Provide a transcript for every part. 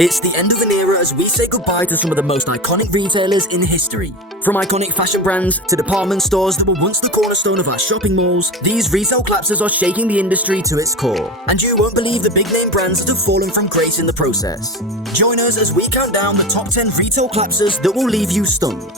It's the end of an era as we say goodbye to some of the most iconic retailers in history. From iconic fashion brands to department stores that were once the cornerstone of our shopping malls, these retail collapses are shaking the industry to its core. And you won't believe the big name brands that have fallen from grace in the process. Join us as we count down the top 10 retail collapses that will leave you stunned.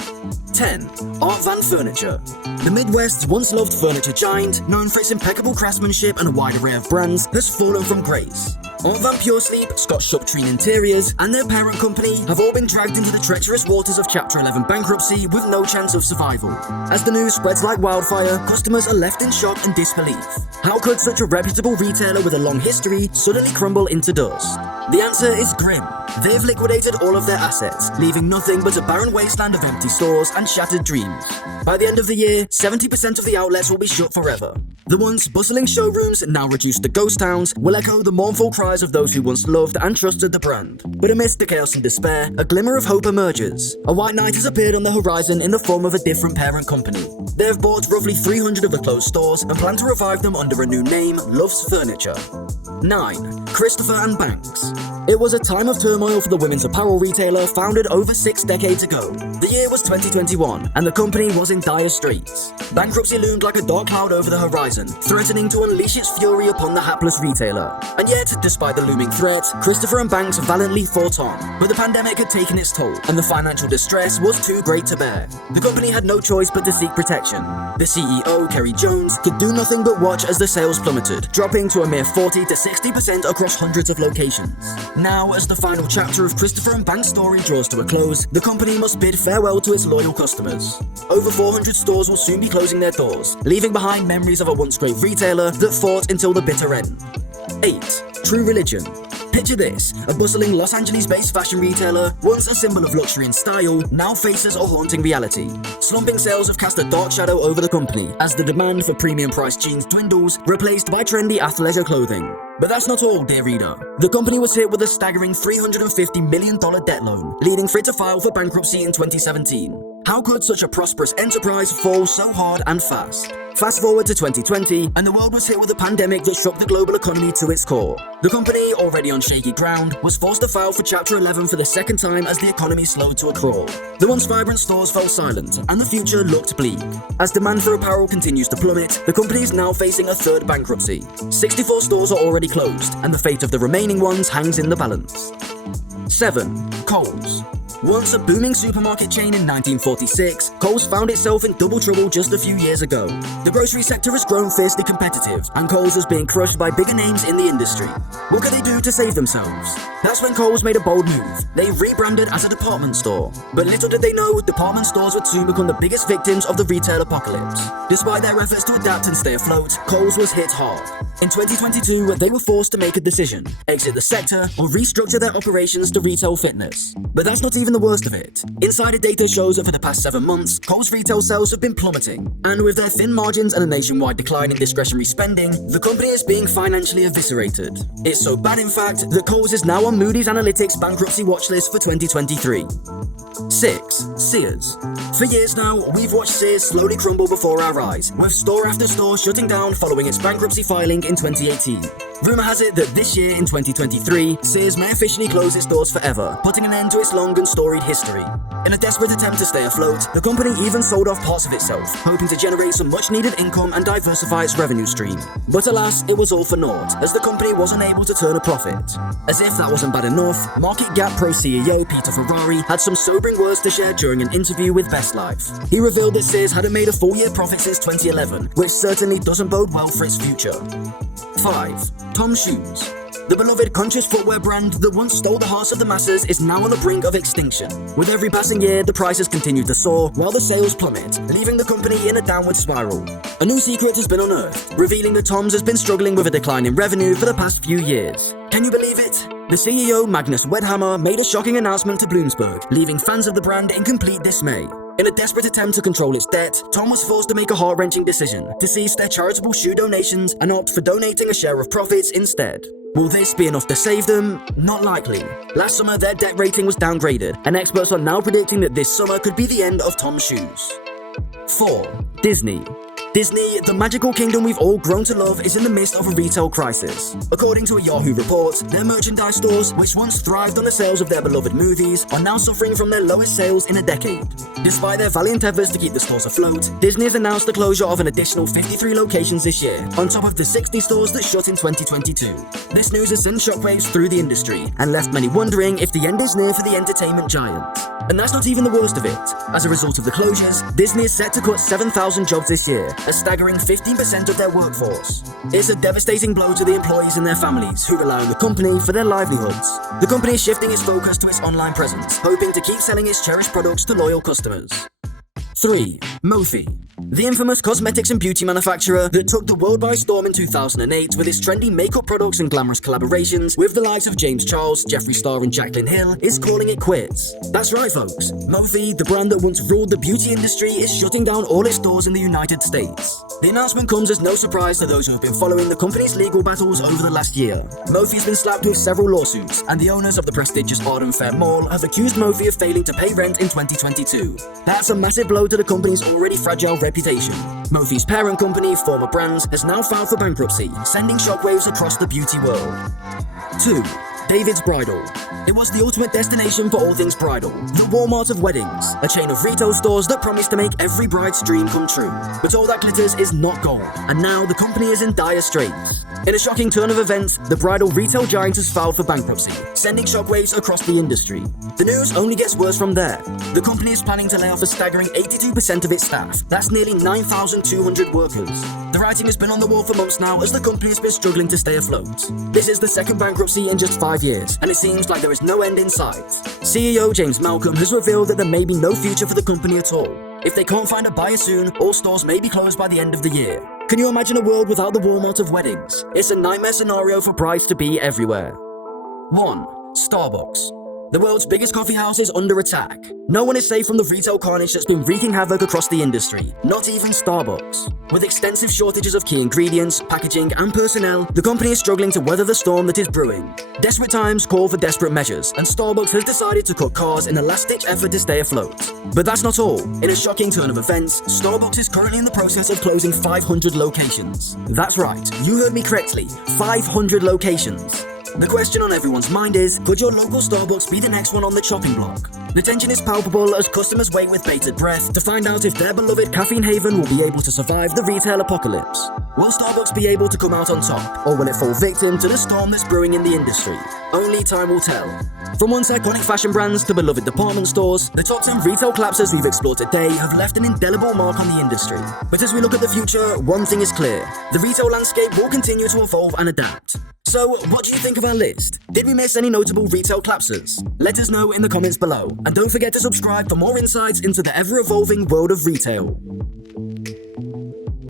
10. Art Van Furniture. The Midwest's once loved furniture giant, known for its impeccable craftsmanship and a wide array of brands, has fallen from grace. Art Van Pure Sleep, Scott Shuptrine Interiors, and their parent company have all been dragged into the treacherous waters of Chapter 11 bankruptcy with no chance of survival. As the news spreads like wildfire, customers are left in shock and disbelief. How could such a reputable retailer with a long history suddenly crumble into dust? The answer is grim. They've liquidated all of their assets, leaving nothing but a barren wasteland of empty stores and shattered dreams. By the end of the year, 70% of the outlets will be shut forever. The once bustling showrooms, now reduced to ghost towns, will echo the mournful cries of those who once loved and trusted the brand. But amidst the chaos and despair, a glimmer of hope emerges. A white knight has appeared on the horizon in the form of a different parent company. They have bought roughly 300 of the closed stores and plan to revive them under a new name, Loves Furniture. 9. Christopher and Banks. It was a time of turmoil for the women's apparel retailer founded over 6 decades ago. The year was 2021, and the company was in dire straits. Bankruptcy loomed like a dark cloud over the horizon, threatening to unleash its fury upon the hapless retailer. And yet, despite the looming threat, Christopher and Banks valiantly fought on. But the pandemic had taken its toll, and the financial distress was too great to bear. The company had no choice but to seek protection. The CEO, Kerry Jones, could do nothing but watch as the sales plummeted, dropping to a mere 40 to 60% across hundreds of locations. Now, as the final chapter of Christopher and Banks' story draws to a close, the company must bid farewell to its loyal customers. Over 400 stores will soon be closing their doors, leaving behind memories of a once great retailer that fought until the bitter end. 8. True Religion. Picture this, a bustling Los Angeles-based fashion retailer, once a symbol of luxury and style, now faces a haunting reality. Slumping sales have cast a dark shadow over the company, as the demand for premium-priced jeans dwindles, replaced by trendy athleisure clothing. But that's not all, dear reader. The company was hit with a staggering $350 million debt loan, leading for it to file for bankruptcy in 2017. How could such a prosperous enterprise fall so hard and fast? Fast forward to 2020, and the world was hit with a pandemic that shook the global economy to its core. The company, already on shaky ground, was forced to file for Chapter 11 for the second time as the economy slowed to a crawl. The once vibrant stores fell silent, and the future looked bleak. As demand for apparel continues to plummet, the company is now facing a third bankruptcy. 64 stores are already closed, and the fate of the remaining ones hangs in the balance. 7. Kohl's. Once a booming supermarket chain in 1946, Kohl's found itself in double trouble just a few years ago. The grocery sector has grown fiercely competitive, and Kohl's is being crushed by bigger names in the industry. What could they do to save themselves? That's when Kohl's made a bold move. They rebranded as a department store. But little did they know, department stores would soon become the biggest victims of the retail apocalypse. Despite their efforts to adapt and stay afloat, Kohl's was hit hard. In 2022, they were forced to make a decision: exit the sector or restructure their operations to retail fitness. But that's not even the worst of it. Insider data shows that for the past 7 months, Kohl's retail sales have been plummeting. And with their thin margins and a nationwide decline in discretionary spending, the company is being financially eviscerated. It's so bad, in fact, that Kohl's is now on Moody's Analytics bankruptcy watch list for 2023. 6. Sears. For years now, we've watched Sears slowly crumble before our eyes, with store after store shutting down following its bankruptcy filing in 2018. Rumour has it that this year, in 2023, Sears may officially close its doors forever, putting an end to its long and storied history. In a desperate attempt to stay afloat, the company even sold off parts of itself, hoping to generate some much-needed income and diversify its revenue stream. But alas, it was all for naught, as the company was unable to turn a profit. As if that wasn't bad enough, Market Gap Pro CEO Peter Ferrari had some sobering words to share during an interview with Best Life. He revealed that Sears hadn't made a full-year profit since 2011, which certainly doesn't bode well for its future. 5. Tom Shoes. The beloved conscious footwear brand that once stole the hearts of the masses is now on the brink of extinction. With every passing year, the prices continue to soar while the sales plummet, leaving the company in a downward spiral. A new secret has been unearthed, revealing that Tom's has been struggling with a decline in revenue for the past few years. Can you believe it? The CEO, Magnus Wedhammer, made a shocking announcement to Bloomsburg, leaving fans of the brand in complete dismay. In a desperate attempt to control its debt, Tom was forced to make a heart-wrenching decision to cease their charitable shoe donations and opt for donating a share of profits instead. Will this be enough to save them? Not likely. Last summer, their debt rating was downgraded, and experts are now predicting that this summer could be the end of Tom's Shoes. 4. Disney. Disney, the magical kingdom we've all grown to love, is in the midst of a retail crisis. According to a Yahoo report, their merchandise stores, which once thrived on the sales of their beloved movies, are now suffering from their lowest sales in a decade. Despite their valiant efforts to keep the stores afloat, Disney has announced the closure of an additional 53 locations this year, on top of the 60 stores that shut in 2022. This news has sent shockwaves through the industry, and left many wondering if the end is near for the entertainment giant. And that's not even the worst of it. As a result of the closures, Disney is set to cut 7,000 jobs this year, a staggering 15% of their workforce. It's a devastating blow to the employees and their families who rely on the company for their livelihoods. The company is shifting its focus to its online presence, hoping to keep selling its cherished products to loyal customers. 3. Mophie. The infamous cosmetics and beauty manufacturer that took the world by storm in 2008 with its trendy makeup products and glamorous collaborations with the likes of James Charles, Jeffree Star and Jaclyn Hill, is calling it quits. That's right folks, Mophie, the brand that once ruled the beauty industry, is shutting down all its stores in the United States. The announcement comes as no surprise to those who have been following the company's legal battles over the last year. Mophie has been slapped with several lawsuits, and the owners of the prestigious Arden Fair Mall have accused Mophie of failing to pay rent in 2022. That's a massive blow to the company's already fragile reputation. Mophie's parent company, Former Brands, has now filed for bankruptcy, sending shockwaves across the beauty world. 2. David's Bridal. It was the ultimate destination for all things bridal. The Walmart of weddings, a chain of retail stores that promise to make every bride's dream come true. But all that glitters is not gold, and now the company is in dire straits. In a shocking turn of events, the bridal retail giant has filed for bankruptcy, sending shockwaves across the industry. The news only gets worse from there. The company is planning to lay off a staggering 82% of its staff. That's nearly 9,200 workers. The writing has been on the wall for months now as the company has been struggling to stay afloat. This is the second bankruptcy in just 5 years, and it seems like there is no end in sight. CEO James Malcolm has revealed that there may be no future for the company at all. If they can't find a buyer soon, all stores may be closed by the end of the year. Can you imagine a world without the Walmart of weddings? It's a nightmare scenario for brides to be everywhere. 1. Starbucks. The world's biggest coffee house is under attack. No one is safe from the retail carnage that's been wreaking havoc across the industry, not even Starbucks. With extensive shortages of key ingredients, packaging, and personnel, the company is struggling to weather the storm that is brewing. Desperate times call for desperate measures, and Starbucks has decided to cut costs in a last-ditch effort to stay afloat. But that's not all. In a shocking turn of events, Starbucks is currently in the process of closing 500 locations. That's right, you heard me correctly, 500 locations. The question on everyone's mind is, could your local Starbucks be the next one on the chopping block? The tension is palpable as customers wait with bated breath to find out if their beloved caffeine haven will be able to survive the retail apocalypse. Will Starbucks be able to come out on top, or will it fall victim to the storm that's brewing in the industry? Only time will tell. From once iconic fashion brands to beloved department stores, the top 10 retail collapses we've explored today have left an indelible mark on the industry. But as we look at the future, one thing is clear. The retail landscape will continue to evolve and adapt. So, what do you think of our list? Did we miss any notable retail collapses? Let us know in the comments below, and don't forget to subscribe for more insights into the ever-evolving world of retail.